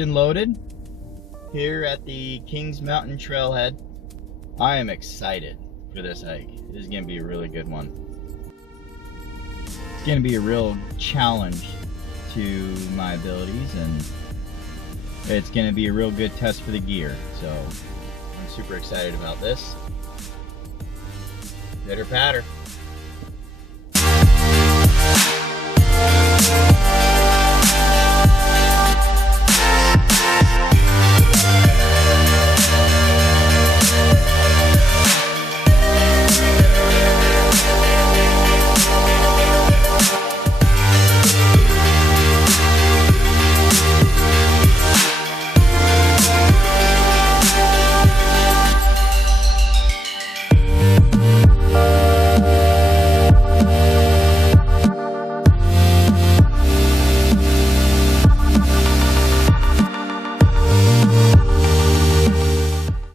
and loaded here at the Kings Mountain Trailhead. I am excited for this hike. This is gonna be a really good one. It's gonna be a real challenge to my abilities, and it's gonna be a real good test for the gear. So I'm super excited about this. Pitter patter.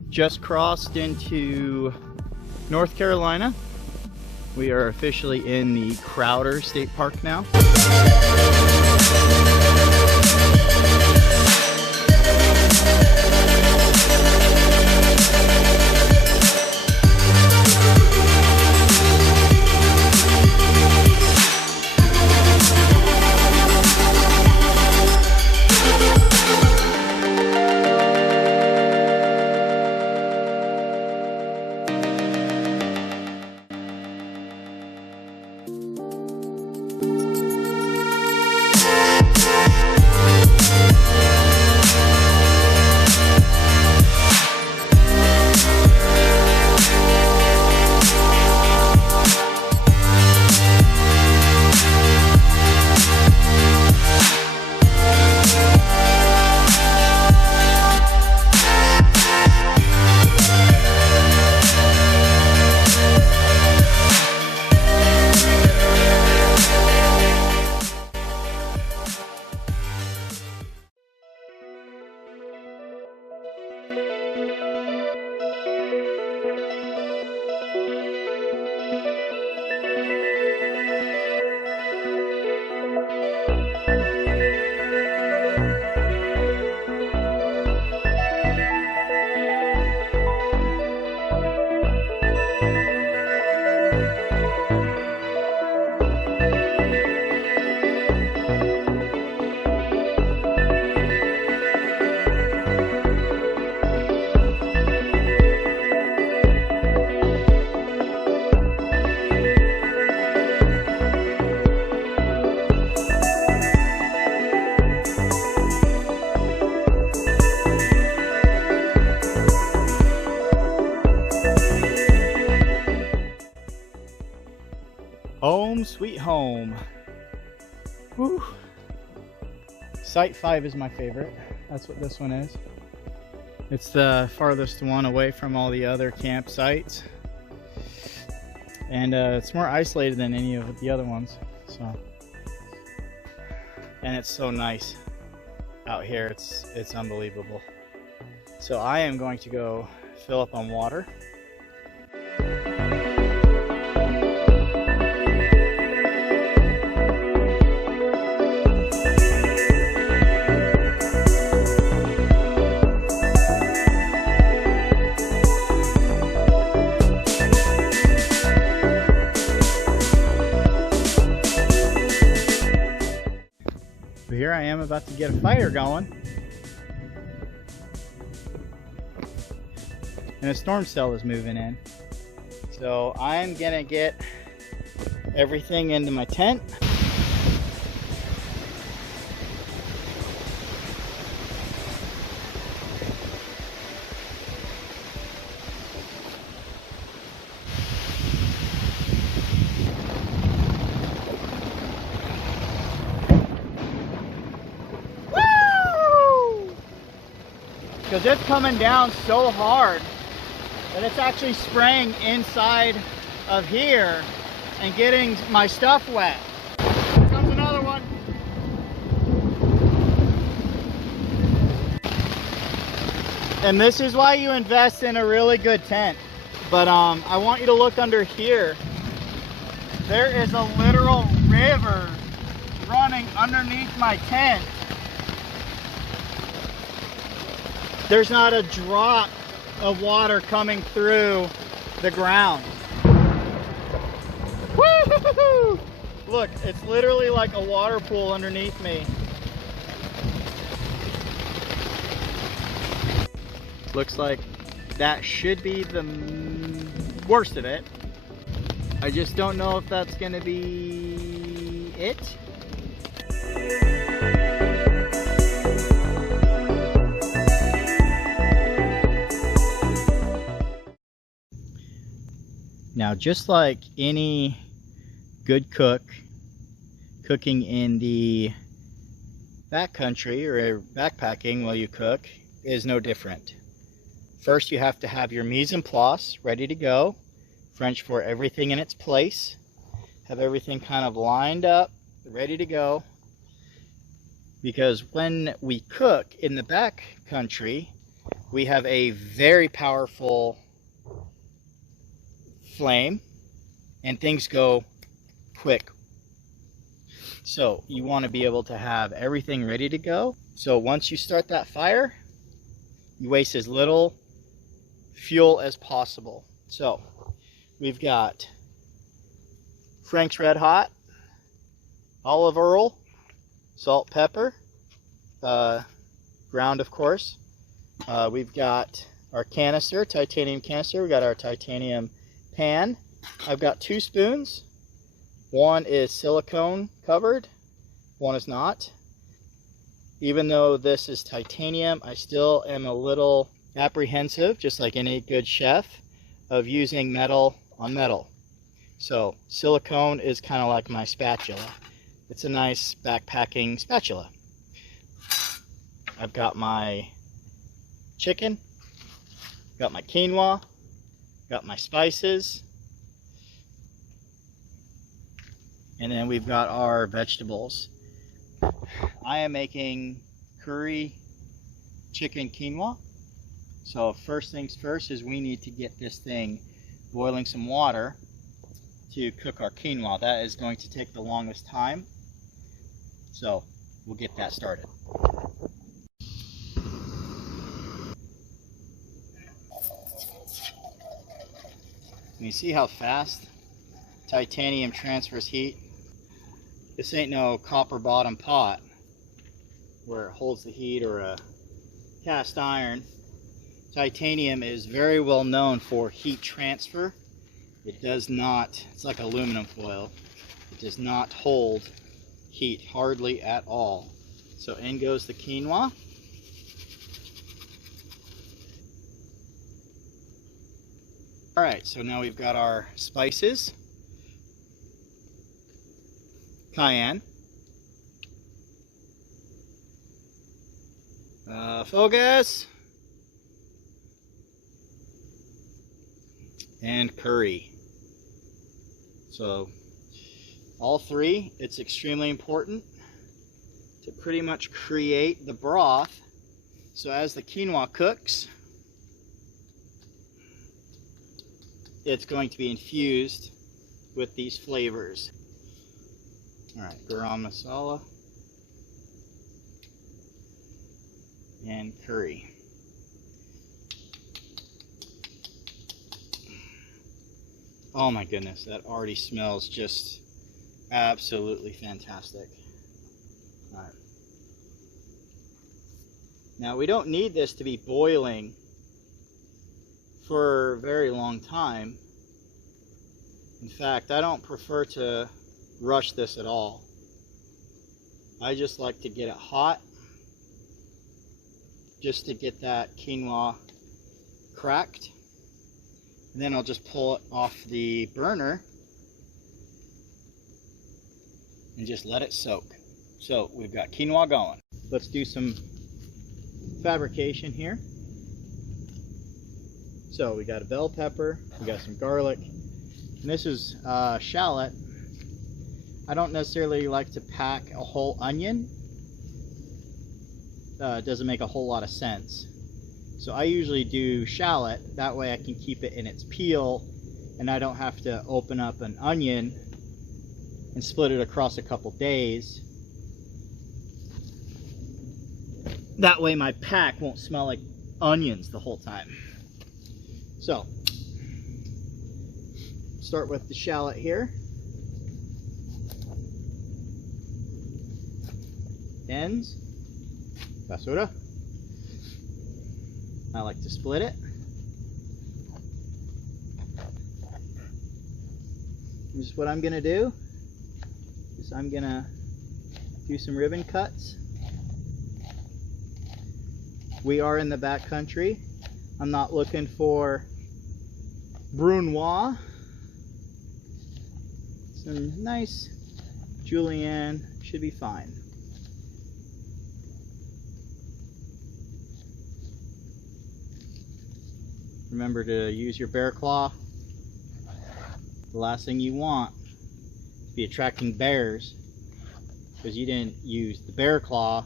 Just crossed into North Carolina. We are officially in the Crowder State Park now. Home sweet home. Woo. Site 5 is my favorite. That's what this one is. It's the farthest one away from all the other campsites. And it's more isolated than any of the other ones. So, and it's so nice out here. It's unbelievable. So I am going to go fill up on water. Here I am about to get a fire going, and a storm cell is moving in. So I'm gonna get everything into my tent. Because it's coming down so hard that it's actually spraying inside of here and getting my stuff wet. Here comes another one. And this is why you invest in a really good tent. But I want you to look under here. There is a literal river running underneath my tent. There's not a drop of water coming through the ground. Woo-hoo-hoo-hoo! Look, it's literally like a water pool underneath me. Looks like that should be the worst of it. I just don't know if that's gonna be it. Now, just like any good cook, cooking in the backcountry or backpacking while you cook is no different. First, you have to have your mise en place ready to go. French for everything in its place. Have everything kind of lined up, ready to go. Because when we cook in the backcountry, we have a very powerful flame and things go quick. So you want to be able to have everything ready to go. So once you start that fire, you waste as little fuel as possible. So we've got Frank's Red Hot, olive oil, salt, pepper, ground of course. We've got our canister, titanium canister. We got our titanium pan. I've got 2 spoons. One is silicone covered, one is not. Even though this is titanium, I still am a little apprehensive, just like any good chef, of using metal on metal. So silicone is kind of like my spatula. It's a nice backpacking spatula. I've got my chicken, got my quinoa, got my spices, and then we've got our vegetables. I am making curry chicken quinoa. So first things first is we need to get this thing boiling some water to cook our quinoa. That is going to take the longest time. So we'll get that started. You see how fast titanium transfers heat? This ain't no copper bottom pot where it holds the heat, or a cast iron. Titanium is very well known for heat transfer. It does not, it's like aluminum foil. It does not hold heat hardly at all. So in goes the quinoa. Alright, so now we've got our spices. Cayenne. Focus. And curry. So all 3, it's extremely important to pretty much create the broth. So as the quinoa cooks, it's going to be infused with these flavors. Alright, garam masala and curry. Oh my goodness, that already smells just absolutely fantastic. Alright. Now we don't need this to be boiling for a very long time. In fact, I don't prefer to rush this at all. I just like to get it hot, just to get that quinoa cracked. And then I'll just pull it off the burner and just let it soak. So we've got quinoa going. Let's do some fabrication here. So we got a bell pepper, we got some garlic, and this is shallot. I don't necessarily like to pack a whole onion. It doesn't make a whole lot of sense. So I usually do shallot, that way I can keep it in its peel and I don't have to open up an onion and split it across a couple days. That way my pack won't smell like onions the whole time. So, start with the shallot here. Ends. Basura. I like to split it. Just what I'm gonna do is I'm gonna do some ribbon cuts. We are in the back country. I'm not looking for Brunoise. Some nice julienne should be fine. Remember to use your bear claw. The last thing you want is to be attracting bears because you didn't use the bear claw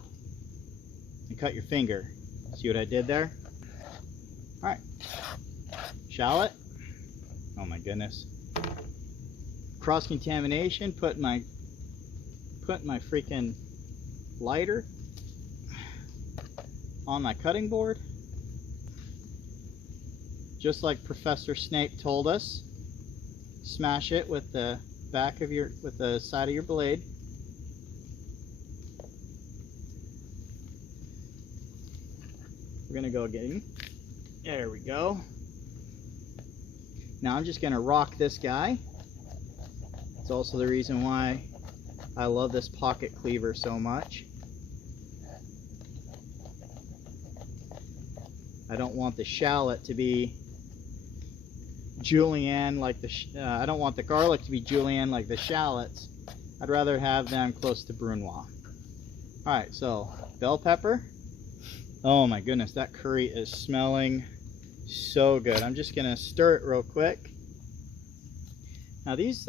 and cut your finger. See what I did there? Alright. Shallot. Oh my goodness. Cross-contamination. Put my freaking lighter on my cutting board. Just like Professor Snape told us. Smash it with the side of your blade. We're gonna go again. There we go. Now I'm just gonna rock this guy. It's also the reason why I love this pocket cleaver so much. I don't want the shallot to be julienne like I don't want the garlic to be julienne like the shallots. I'd rather have them close to Brunoise. Alright, so bell pepper. Oh my goodness, that curry is smelling so good. I'm just gonna stir it real quick. Now these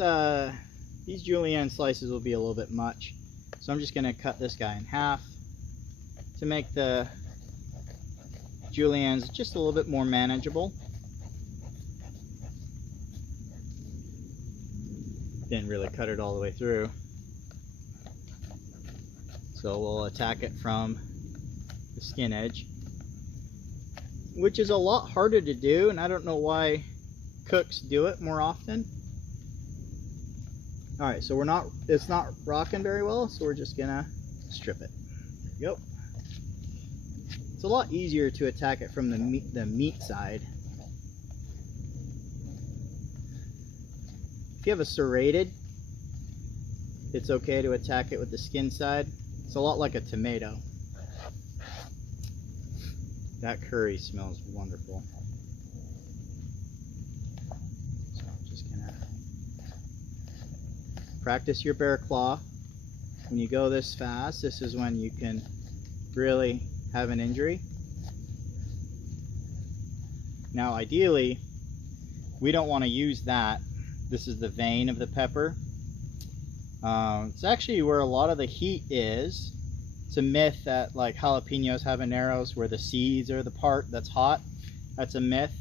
julienne slices will be a little bit much, so I'm just gonna cut this guy in half to make the juliennes just a little bit more manageable. Didn't really cut it all the way through, so we'll attack it from the skin edge, which is a lot harder to do, and I don't know why cooks do it more often. Alright, so it's not rocking very well, so we're just gonna strip it. There we go. It's a lot easier to attack it from the meat side. If you have a serrated, it's okay to attack it with the skin side. It's a lot like a tomato. That curry smells wonderful. So I'm just gonna practice your bear claw. When you go this fast, this is when you can really have an injury. Now ideally, we don't want to use that. This is the vein of the pepper. It's actually where a lot of the heat is. It's a myth that like jalapenos, habaneros, where the seeds are the part that's hot. That's a myth.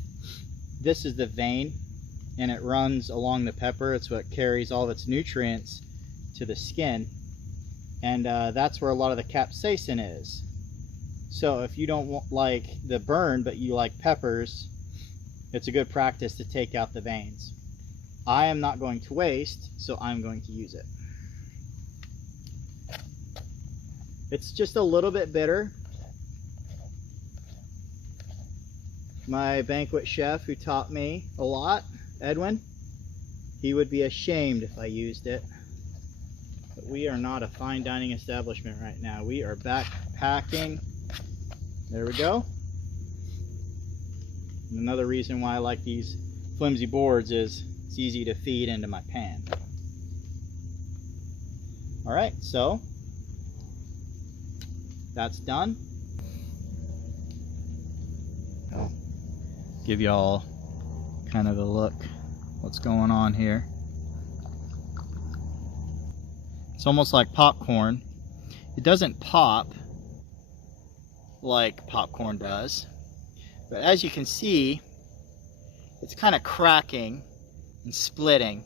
This is the vein, and it runs along the pepper. It's what carries all of its nutrients to the skin, and that's where a lot of the capsaicin is. So if you don't like the burn, but you like peppers, it's a good practice to take out the veins. I am not going to waste, so I'm going to use it. It's just a little bit bitter. My banquet chef who taught me a lot, Edwin, he would be ashamed if I used it. But we are not a fine dining establishment right now. We are backpacking. There we go. And another reason why I like these flimsy boards is it's easy to feed into my pan. Alright, so that's done. I'll give y'all kind of a look what's going on here. It's almost like popcorn. It doesn't pop like popcorn does, but as you can see, it's kind of cracking and splitting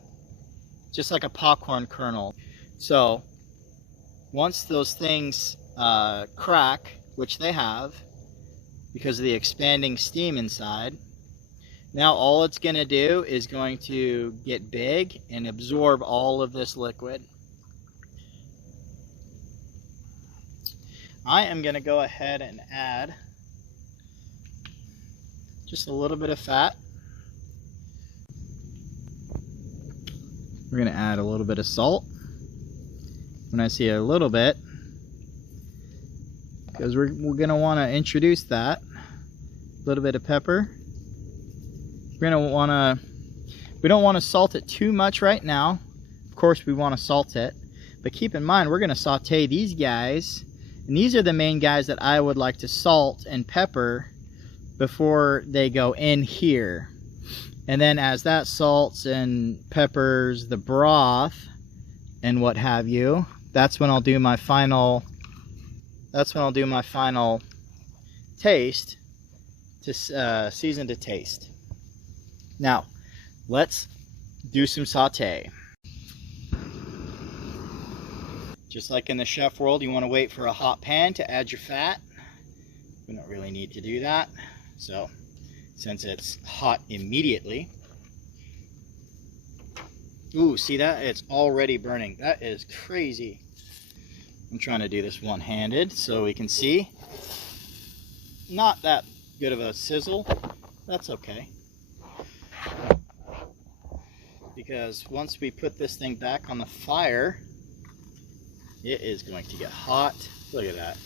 just like a popcorn kernel. So once those things crack, which they have, because of the expanding steam inside. Now all it's going to do is going to get big and absorb all of this liquid. I am going to go ahead and add just a little bit of fat. We're going to add a little bit of salt. When I say a little bit, because we're going to want to introduce that. A little bit of pepper. We're going to want to, we don't want to salt it too much right now. Of course we want to salt it, but keep in mind we're going to saute these guys, and these are the main guys that I would like to salt and pepper before they go in here. And then as that salts and peppers the broth and what have you, that's when I'll do my final taste to season to taste. Now, let's do some saute. Just like in the chef world, you want to wait for a hot pan to add your fat. We don't really need to do that. So, since it's hot immediately. Ooh, see that? It's already burning. That is crazy. I'm trying to do this one-handed so we can see. Not that good of a sizzle. That's okay. Because once we put this thing back on the fire, it is going to get hot. Look at that.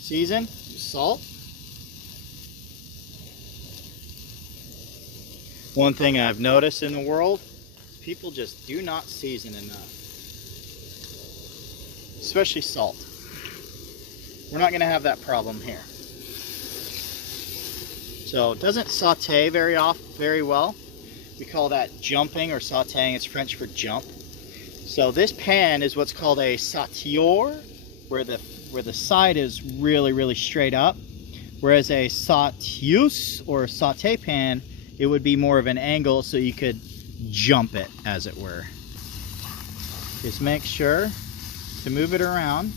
Season, salt. One thing I've noticed in the world, people just do not season enough. Especially salt. We're not going to have that problem here. So it doesn't saute very well. We call that jumping or sauteing. It's French for jump. So this pan is what's called a sauteur, where the side is really straight up. Whereas a sauteuse or saute pan, it would be more of an angle so you could jump it, as it were. Just make sure to move it around.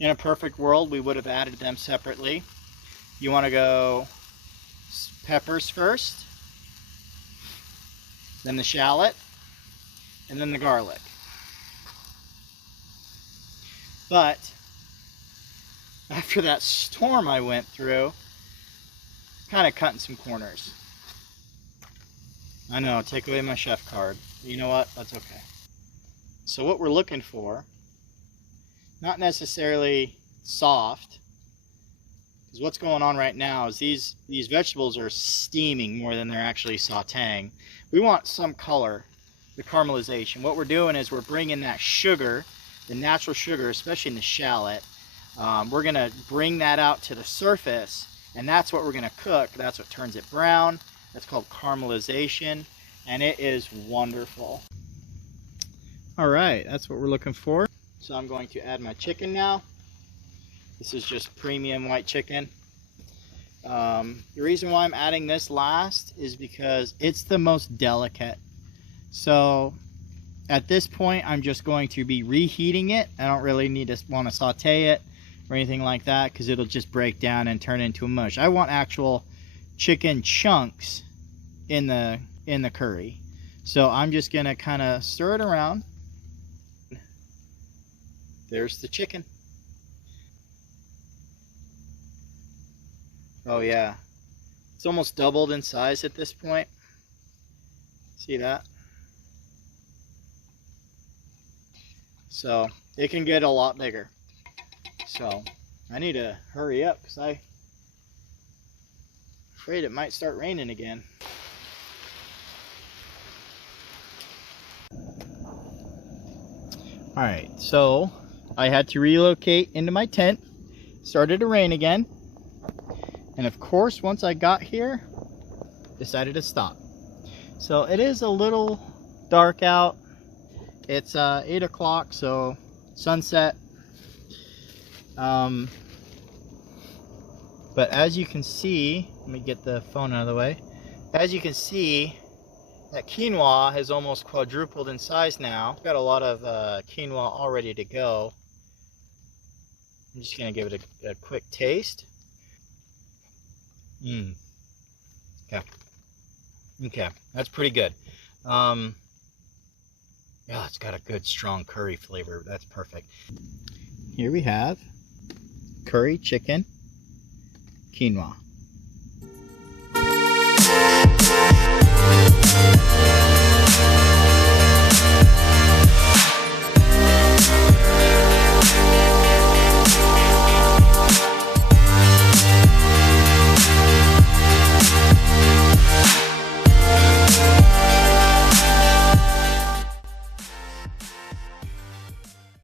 In a perfect world, we would have added them separately. You want to go peppers first, then the shallot, and then the garlic. But after that storm I went through, kind of cutting some corners. I know, take away my chef card. You know what? That's okay. So what we're looking for, not necessarily soft, because what's going on right now is these vegetables are steaming more than they're actually sauteing. We want some color, the caramelization. What we're doing is we're bringing that sugar, the natural sugar, especially in the shallot, we're going to bring that out to the surface, and that's what we're going to cook. That's what turns it brown. That's called caramelization, and it is wonderful. All right, that's what we're looking for. So I'm going to add my chicken now. This is just premium white chicken. The reason why I'm adding this last is because it's the most delicate. So at this point, I'm just going to be reheating it. I don't really want to saute it or anything like that, because it'll just break down and turn into a mush. I want actual chicken chunks in the curry. So I'm just gonna kind of stir it around. There's the chicken. Oh yeah, it's almost doubled in size at this point. See that? So it can get a lot bigger. So I need to hurry up because I'm afraid it might start raining again. Alright, so I had to relocate into my tent. Started to rain again. And of course, once I got here, decided to stop. So it is a little dark out. It's 8 o'clock, so sunset. But as you can see, let me get the phone out of the way. As you can see, that quinoa has almost quadrupled in size now. Got a lot of quinoa all ready to go. I'm just gonna give it a quick taste. Okay. Okay, that's pretty good. Yeah, it's got a good strong curry flavor. That's perfect. Here we have curry chicken quinoa.